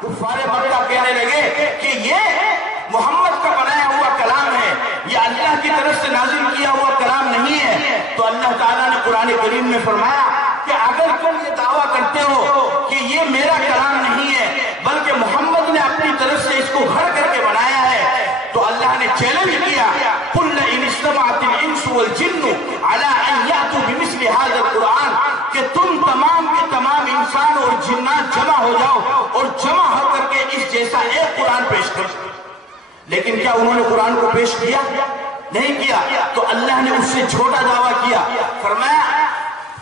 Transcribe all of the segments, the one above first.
کفار مکہ کہنے لگے کہ یہ محمد کا بنایا ہوا کلام ہے، یہ اللہ کی طرف سے نازل کیا ہوا کلام نہیں ہے۔ تو اللہ تعالیٰ نے قرآن کریم میں فرمایا کہ اگر تم یہ دعویٰ کرتے ہو کہ یہ میرا کلام نہیں ہے بلکہ محمد نے اپنی طرف سے اس کو گھڑ کر کے بنایا ہے، تو اللہ نے چیلنج کیا، قُلْ لَئِنِ اجْتَمَعَتِ الْإِنسُ وَالْجِنُّ عَلَىٰ أَن يَأْتُوا بِمِثْلِ هَٰذَا الْقُرْآنِ، کہ تم تمام کے تمام انسان اور جنات جمع ہو جاؤ اور جمع ہو کر کے اس جیسا ایک قرآن پیش کرو۔ لیکن کیا انہوں نے قرآن کو پیش کیا؟ نہیں کیا۔ تو اللہ نے اس سے چھوٹا دعویٰ کیا، فرمایا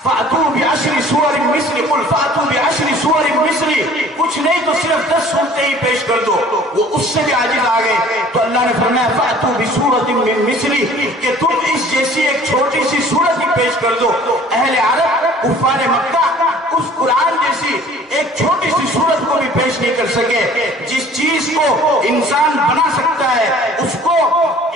فَأْتُوا بِعَشْرِ سُوَرٍ مِثْلِ، قُلْ فَأْتُوا بِعَشْرِ سُوَرٍ مِثْلِ، کچھ نہیں تو صرف 10 صورتیں ہی پیش کر دو۔ وہ اس سے بھی عاجز آ گئے، تو اللہ نے فرمایا فَأْتُوا بِسُورَةٍ مِّن مِثْلِ، کہ تم اس جیسی ایک چھوٹی سی سورت ہی پیش کر دو۔ اہل عرب کفار مکہ اس قرآن جیسی ایک چھوٹی سی سورت کو بھی پیش نہیں کر سکے۔ جس چیز کو انسان بنا سکتا ہے اس کو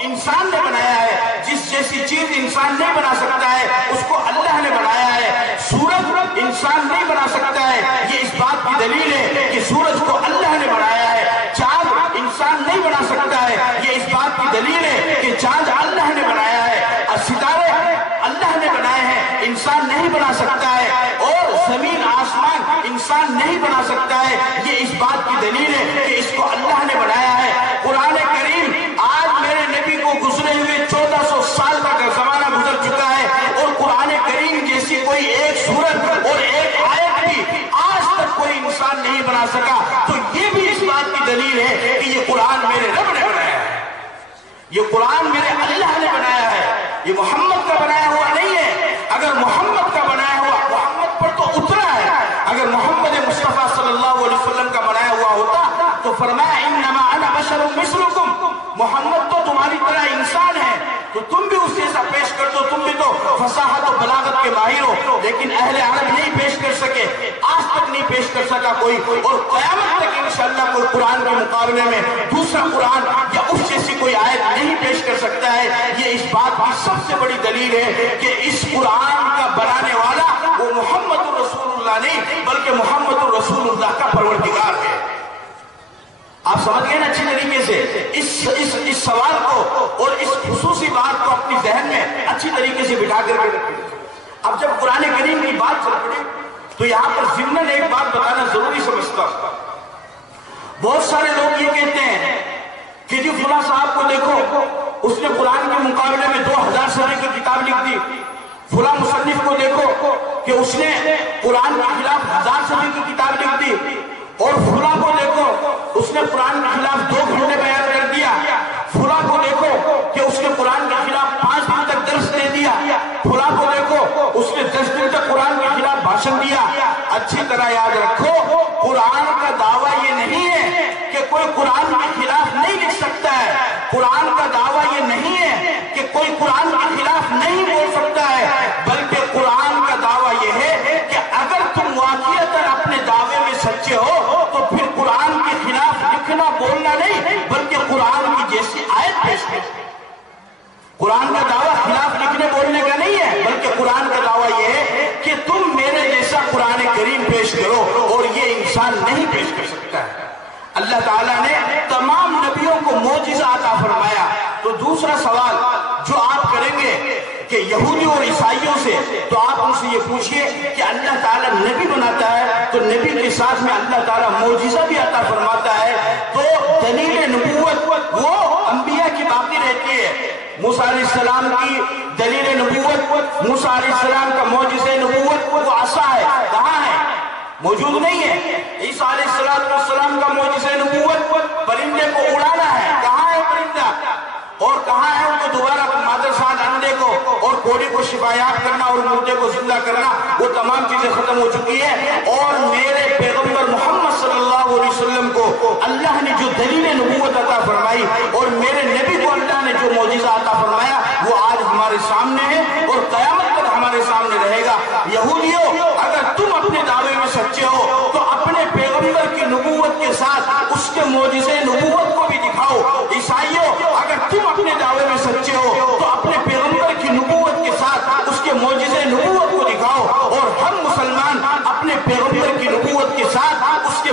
انسان نے بنایا ہے، جس جیسی چیز انسان نہیں بنا سکتا ہے اس کو اللہ نے بنایا ہے۔ سورج انسان نہیں بنا سکتا ہے، یہ اس بات کی دلیل ہے کہ سورج کو اللہ نے بنایا ہے۔ چاند انسان نہیں بنا سکتا ہے، یہ اس بات کی دلیل ہے کہ چاند اللہ نے بنایا ہے۔ اور ستارے اللہ نے بنائے ہیں، انسان نہیں بنا سکتا ہے۔ اور زمین آسمان انسان نہیں بنا سکتا ہے، یہ اس بات کی دلیل ہے کہ اس کو اللہ نے بنایا ہے۔ قرآن کریم آج میرے نبی کو گزرے ہوئے 1400 سال کا زمانہ گزر چکا ہے، اور قرآن کریم جیسی کوئی ایک سورت اور ایک آیت بھی آج تک کوئی انسان نہیں بنا سکا۔ تو یہ بھی اس بات کی دلیل ہے کہ یہ قرآن میرے رب نے بنایا ہے، یہ قرآن میرے اللہ نے بنایا ہے، یہ محمد کا بنایا ہوا نہیں ہے۔ اگر محمد کا بنایا ہوا، محمد پر تو اترا ہے، اگر محمد مصطفیٰ صلی اللہ علیہ وسلم کا بنایا ہوا ہوتا تو فرمایا انما انا بشر مثلکم، محمد تو تمہاری طرح انسان ہے، تو تم بھی اس جیسا پیش کر دو، تم بھی تو فصاحت و بلاغت کے ماہر ہو۔ لیکن اہل عرب نہیں پیش کر سکے، آج تک نہیں پیش کر سکا کوئی، اور قیامت تک انشاءاللہ کوئی قرآن کے مقابلے میں دوسرا قرآن یا اس جیسی کوئی آیت نہیں پیش کر سکتا ہے۔ یہ اس بات کی سب سے بڑی دلیل ہے کہ اس قرآن کا بنانے والا وہ محمد رسول اللہ نہیں بلکہ محمد رسول اللہ کا پروردگار ہے۔ آپ سمجھ گئے نا اچھی طریقے سے اس سوال کو اور اس خصوصی بات کو اپنی ذہن میں اچھی طریقے سے بٹھا کر کے رکھیں۔ اب جب قرآن کریم کی بات چل پڑی تو یہاں پر ضمناً ایک بات بتانا ضروری سمجھتا ہوں۔ بہت سارے لوگ یہ کہتے ہیں کہ جی فلاں صاحب کو دیکھو، اس نے قرآن کے مقابلے میں 2000 صفحے کی کتاب لکھ دی، فلاں مصنف کو دیکھو کہ اس نے قرآن کے خلاف 1000 صفحے کی کتاب لکھ دی، اور فلاں کو دیکھو اس نے قرآن کے خلاف 2 گھنٹے بیان کر دیا، فلاں کو دیکھو کہ اس نے قرآن کے خلاف 5 دن تک درس دے دیا، فلاں کو دیکھو اس نے 10 دن تک قرآن کے خلاف بھاشن دیا۔ اچھی طرح یاد رکھو، قرآن کا دعویٰ یہ نہیں ہے کہ کوئی قرآن کے خلاف نہیں لکھ سکتا ہے، قرآن کا دعویٰ یہ نہیں ہے کہ کوئی قرآن کے خلاف نہیں بول سکتا ہے، بلکہ قرآن کا دعویٰ یہ ہے کہ اگر تم واقعتاً اپنے دعوے میں سچے ہو تو پھر قرآن کے خلاف لکھنا بولنا نہیں بلکہ قرآن کی جیسی آیت پیش کرو۔ قرآن کا دعویٰ خلاف لکھنے بولنے کا نہیں ہے، بلکہ قرآن کا دعویٰ یہ ہے کہ تم میرے جیسا قرآن کریم پیش کرو، اور یہ انسان نہیں پیش کر سکتا ہے۔ اللہ تعالیٰ نے تمام نبیوں کو معجزہ عطا فرمایا۔ تو دوسرا سوال جو آپ کریں گے کہ یہودیوں اور عیسائیوں سے، تو آپ ان سے یہ پوچھئے کہ اللہ تعالیٰ نبی بناتا ہے تو نبی کے ساتھ میں اللہ تعالیٰ معجزہ بھی عطا فرماتا ہے، تو دلیل نبوت وہ انبیاء کی باقی رہتی ہے۔ موسیٰ علیہ السلام کی دلیل نبوت، موسیٰ علیہ السلام کا معجزہ نبوت وہ عصا ہے، کہاں ہے؟ موجود نہیں ہے۔ عیسیٰ علیہ السلام کا معجزہ نبوت پرندے کو اڑانا ہے، کہاں ہے پرندہ؟ اور کہاں ہے ان کو دوبارہ مادر ساتھ اندھے کو اور کوڑے کو شفایاب کرنا اور مردے کو زندہ کرنا، وہ تمام چیزیں ختم ہو چکی ہیں۔ اور میرے پیغمبر محمد صلی اللہ علیہ وسلم کو اللہ نے جو دلیل نبوت عطا فرمائی اور میرے نبی کو اللہ نے جو معجزہ عطا فرمایا وہ آج ہمارے سامنے ہے اور قیامت تک ہمارے سامنے رہے گا۔ یہودیوں، اگر تم اپنے دعوے میں سچے ہو تو اپنے پیغمبر کی نبوت کے ساتھ اس کے معجزے نبوت کو بھی دکھاؤ۔ عیسائیوں، اگر تم اپنے دعوے میں سچے ہو تو اپنے پیغمبر کی نبوت کے ساتھ اس کے معجزے نبوت کو دکھاؤ، اور ہم مسلمان اپنے پیغمبر کی نبوت کے ساتھ اس کے